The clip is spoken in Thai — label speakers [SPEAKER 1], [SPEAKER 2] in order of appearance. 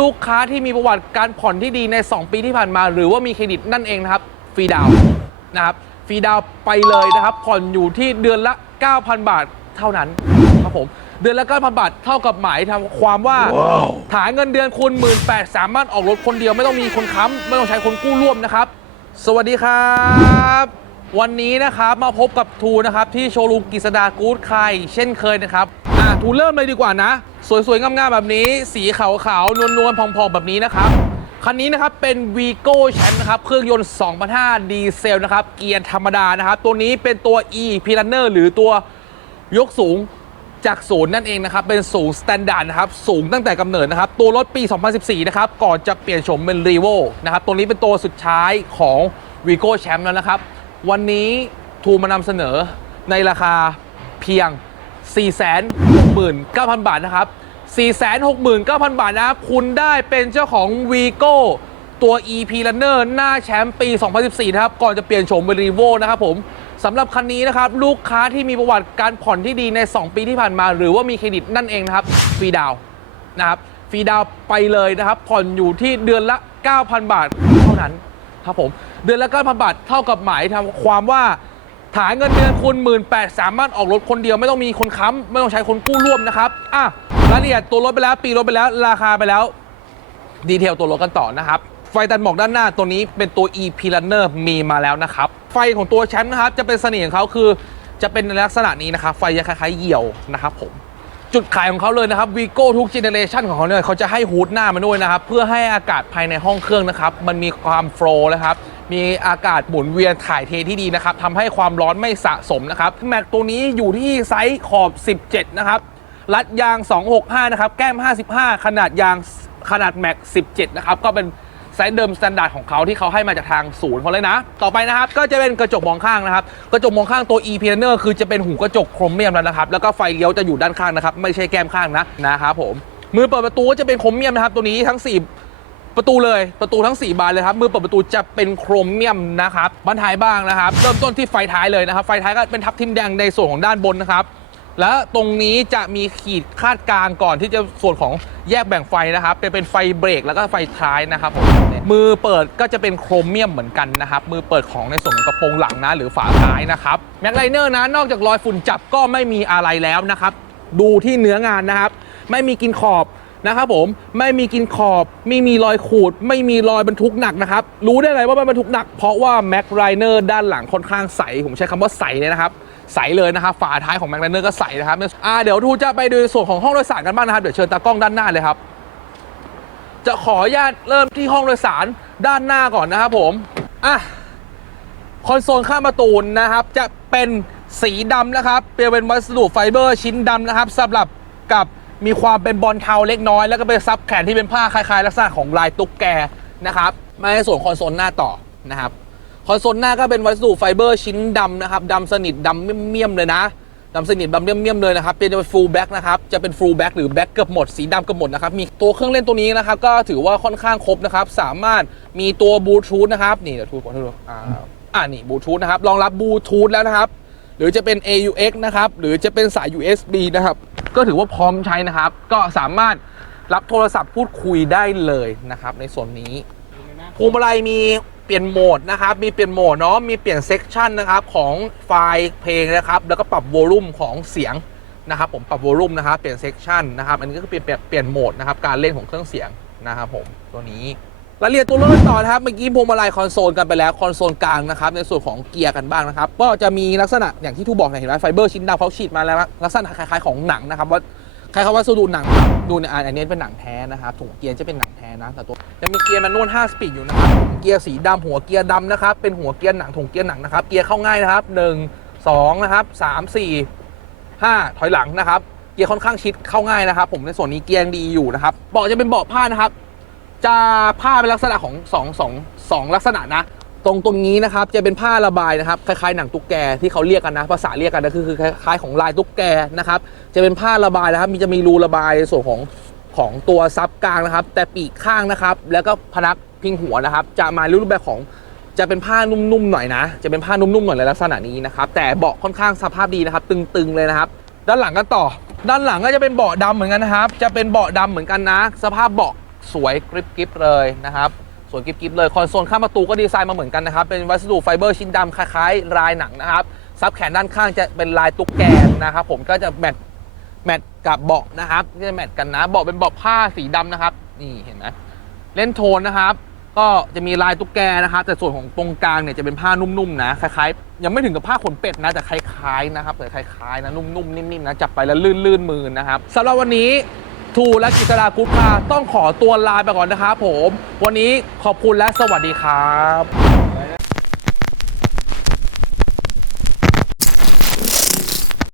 [SPEAKER 1] ลูกค้าที่มีประวัติการผ่อนที่ดีใน 2 ปีที่ผ่านมา หรือว่ามีเครดิตนั่นเองนะครับฟรีดาวนะครับฟรีดาวไปเลยนะครับผ่อนอยู่ที่เดือนละ 9,000 บาทเท่านั้นครับผมเดือนละ9,000บาทเท่ากับหมายทำความว่าฐานเงินเดือนคุณ1 8ื่นสามารถออกรถคนเดียวไม่ต้องมีคนค้ำไม่ต้องใช้คนกู้ร่วมนะครับ สวัสดีครับ วันนี้นะครับมาพบกับทูนะครับที่โชว์รูมกฤษดากู๊ดไคเช่นเคยนะครับอะทูเริ่มเลยดีกว่านะ สวยๆงามๆแบบนี้ สีขาวๆนวลๆพองๆแบบนี้นะครับคันนี้นะครับเป็น Vigo แชมป์นะครับ เครื่องยนต์2,500ดีเซลนะครับ เกียร์ธรรมดานะครับ ตัวนี้เป็นตัว e p l a n n e r หรือตัวยกสูงจากศูนย์นั่นเองนะครับ เป็นสูงสแตนดาร์ดนะครับ สูงตั้งแต่กำเนิดนะครับ ตัวรถปี 2014 นะครับ ก่อนจะเปลี่ยนโฉมเป็น r e v o นะครับ ตัวนี้เป็นตัวสุดท้ายของ Vigo แชมป์แล้วนะครับ วันนี้ทูมานำเสนอในราคาเพียง 469,000 บาทนะครับ 469,000 บาทนะครับ คุณได้เป็นเจ้าของ Vigo ตัว EP Runner หน้าแชมป์ปี 2014 นะครับ ก่อนจะเปลี่ยนโฉมเป็น r e v o นะครับผมสำหรับคันนี้นะครับ ลูกค้าที่มีประวัติการผ่อนที่ดีใน 2 ปีที่ผ่านมา หรือว่ามีเครดิตนั่นเองนะครับฟรีดาวนะครับฟรีดาวไปเลยนะครับ ผ่อนอยู่ที่เดือนละ 9,000 บาทเท่านั้น ครับผมเดือนละ9,000บาทเท่ากับหมายทำความว่าฐานเงินเดือนคุณ1 8ื่นสามารถออกรถคนเดียวไม่ต้องมีคนค้ำไม่ต้องใช้คนกู้ร่วมนะครับอะรายละเอียดตัวรถไปแล้วปีรถไปแล้ว ราคาไปแล้ว ดีเทลตัวรถกันต่อนะครับ ไฟตัดหมอกด้านหน้าตัวนี้เป็นตัว e p l a n n e r มีมาแล้วนะครับ ไฟของตัวแชมป์นะครับ จะเป็นเสน่ห์ของเขาคือ จะเป็นในลักษณะนี้นะครับ ไฟจะคล้ายๆเหี่ยวนะครับผม จุดขายของเขาเลยนะครับ Vigo ทุกเจเนเรชันของเขาเนี่ยเขาจะให้ฮูดหน้ามาด้วยนะครับ เพื่อให้อากาศภายในห้องเครื่องนะครับ มันมีความโฟล์นะครับมีอากาศหมุนเวียนถ่ายเทที่ดีนะครับทำให้ความร้อนไม่สะสมนะครับแม็กตัวนี้อยู่ที่ไซส์ขอบ 17 นะครับรัดยาง 265 นะครับ แก้ม 55 ขนาดยางขนาดแม็ก 17 นะครับ ก็เป็น ไซส์เดิมสแตนดาร์ดของเขาที่เขาให้มาจากทางศูนย์เขาเลยนะ ต่อไปนะครับ ก็จะเป็นกระจกมองข้างนะครับ กระจกมองข้างตัว e p l a n e r คือจะเป็นหูกระจกโครเมียมแล้วนะครับ แล้วก็ไฟเลี้ยวจะอยู่ด้านข้างนะครับ ไม่ใช่แก้มข้างนะนะครับผม มือเปิดประตูก็จะเป็นโครเมียมนะครับ ตัวนี้ทั้ง 4ประตูเลยประตูทั้ง 4 บานเลยครับมือเปิดประตูจะเป็นโครเมียมนะครับบันท้ายบ้างนะครับ เริ่มต้นที่ไฟท้ายเลยนะครับ ไฟท้ายก็เป็นทับทิมแดงในส่วนของด้านบนนะครับ และตรงนี้จะมีขีดคาดกลางก่อนที่จะส่วนของแยกแบ่งไฟนะครับเป็นเป็นไฟเบรกแล้วก็ไฟท้ายนะครับผมมือเปิดก็จะเป็นโครเมียมเหมือนกันนะครับ มือเปิดของในส่วนกระโปรงหลังนะหรือฝาท้ายนะครับแม็กไลเนอร์นะนอกจากรอยฝุ่นจับก็ไม่มีอะไรแล้วนะครับ ดูที่เนื้องานนะครับ ไม่มีกินขอบนะครับผมไม่มีกินขอบ ไม่มีรอยขูด ไม่มีรอยบรรทุกหนักนะครับ รู้ได้ไงว่ามันบรรทุกหนัก เพราะว่าแม็กไ i เนอร์ด้านหลังค่อนข้างใส ผมใช้คำว่าใสเลยนะครับ ใสเลยนะครับฝาท้ายของแม็กไ i เนอร์ก็ใสนะครับอ่าเดี๋ยวทูจะไปดูส่วนของห้องโดยสารกันบ้างนะครับเดี๋ยวเชิญตากล้องด้านหน้าเลยครับ จะขออนุญาตเริ่มที่ห้องโดยสารด้านหน้าก่อนนะครับผมอะคอนโซลข้างประตูนะครับจะเป็นสีดำนะครับเป็นวัสดุไฟเบอร์ชิ้นดำนะครับสำหรับกับมีความเป็นบอลเทาเล็กน้อย แล้วก็เป็นซับแขนที่เป็นผ้าคล้ายๆ ลักษณะของลายตุ๊กแกนะครับมาในส่วนคอนโซลหน้าต่อนะครับ คอนโซลหน้าก็เป็นวัสดุไฟเบอร์ชิ้นดำนะครับดำสนิทดำเมี่ยมๆเลยนะดำสนิทดำเมี่ยมๆเลยนะครับ เป็นฟูลแบ็กนะครับ จะเป็นฟูลแบ็กหรือแบ็กเกือบหมด สีดำเกือบหมดนะครับ มีตัวเครื่องเล่นตัวนี้นะครับ ก็ถือว่าค่อนข้างครบนะครับ สามารถมีตัวบลูทูธนะครับ นี่เดี๋ยวทูขอโทษอ่าอ่านี่บลูทูธนะครับ รองรับบลูทูธแล้วนะครับ หรือจะเป็น AUX นะครับ หรือจะเป็นสาย USB นะครับ ก็ถือว่าพร้อมใช้นะครับ ก็สามารถรับโทรศัพท์พูดคุยได้เลยนะครับ ในส่วนนี้พวงมาลัยมี เปลี่ยนโหมดนะครับ มีเปลี่ยนโหมดเนาะ มีเปลี่ยนเซกชันนะครับของไฟล์เพลงนะครับ แล้วก็ปรับโวลูมของเสียงนะครับ ผมปรับโวลูมนะครับ เปลี่ยนเซกชันนะครับ อันนี้ก็คือเปลี่ยนเปลี่ยนโหมดนะครับ การเล่นของเครื่องเสียงนะครับผม ตัวนี้รายละเอียดตัวรถต่อนะครับ เมื่อกี้พวงมาลัยคอนโซลกันไปแล้ว คอนโซลกลางนะครับ ในส่วนของเกียร์กันบ้างนะครับ ก็จะมีลักษณะอย่างที่ทูบอกเนี่ยเห็นไหมไฟเบอร์ชิ้นดำเขาฉีดมาแล้ว ลักษณะคล้ายๆของหนังนะครับว่าคล้ายๆวัสดุหนังดูเนี่ยอันนี้เป็นหนังแท้นะครับถุงเกียร์จะเป็นหนังแท้นะแต่ตัว จะมีเกียร์แมนนวล5สปีดอยู่นะครับเกียร์สีดำหัวเกียร์ดำนะครับเป็นหัวเกียร์หนังถุงเกียร์หนังนะครับเกียร์เข้าง่ายนะครับ 1 2นะครับ3 4 5 ถอยหลังนะครับ เกียร์ค่อนข้างชิดเข้าง่ายนะครับ ผมในส่วนนี้เกียร์ดีอยู่นะครับเบาะจะเป็นเบาะผ้านะครับ จะผ้าเป็นลักษณะของสองสองสองลักษณะนะตรงตรงนี้นะครับจะเป็นผ้าระบายนะครับคล้ายๆหนังตุ๊กแกที่เขาเรียกกันนะ ภาษาเรียกกันนะคือคือคล้ายๆของลายตุ๊กแกนะครับจะเป็นผ้าระบายนะครับ มีจะมีรูระบายส่วนของ ของตัวซับกลางนะครับ แต่ปีกข้างนะครับ แล้วก็พนักพิงหัวนะครับ จะมารูปแบบของจะเป็นผ้านุ่มๆหน่อยนะ จะเป็นผ้านุ่มๆหน่อยในลักษณะนี้นะครับ แต่เบาะค่อนข้างสภาพดีนะครับ ตึงๆเลยนะครับ ด้านหลังกันต่อ ด้านหลังก็จะเป็นเบาะดำเหมือนกันนะครับ จะเป็นเบาะดำเหมือนกันนะ สภาพเบาะสวยกริบๆเลยนะครับสวยกริบๆเลย คอนโซลข้างประตูก็ดีไซน์มาเหมือนกันนะครับ เป็นวัสดุไฟเบอร์ชิ้นดำคล้ายๆลายหนังนะครับ ซับแขนด้านข้างจะเป็นลายตุ๊กแกนะครับ ผมก็จะแมท แมทกับเบาะนะครับที่จะแมทกันนะเบาะเป็นเบาะผ้าสีดำนะครับ นี่เห็นไหมเล่นโทนนะครับ ก็จะมีลายตุ๊กแกนะครับ แต่ส่วนของตรงกลางเนี่ยจะเป็นผ้านุ่มๆนะคล้ายๆยังไม่ถึงกับผ้าขนเป็ดนะแต่คล้ายๆนะครับแต่คล้ายๆนะนุ่มๆนิ่มๆนะจับไปแล้วลื่นๆมือนะครับสำหรับวันนี้ทูและกิตรากุ๊ปคาต้องขอตัวลาไปก่อนนะครับผม วันนี้ขอบคุณและสวัสดีครับ